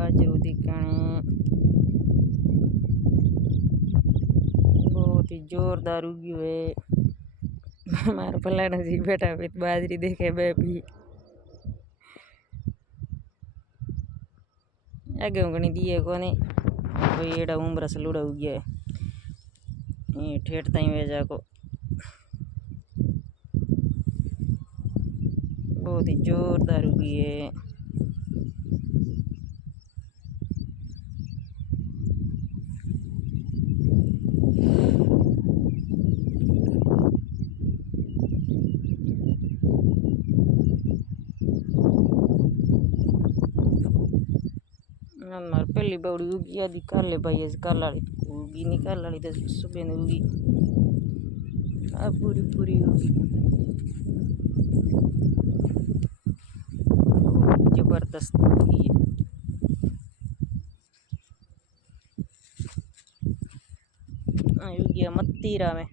बाजरू दिखाने बहुत ही जोरदार उगी है। मार फलाना जी बेटा भी बाजरी देखे बेबी आगे घनी दिए कोने भाई एड़ा उम्र से लुड़ा उगिया है ठेठ ताई वे जाको बहुत ही जोरदार उगी है। मार पहली बौड़ी उगी आदि कर ले भाई कल वाली उगी नहीं कल वाली तो सुबह ने उगी पूरी पूरी उगी जबरदस्त उगी है उगी मत्तीरा में।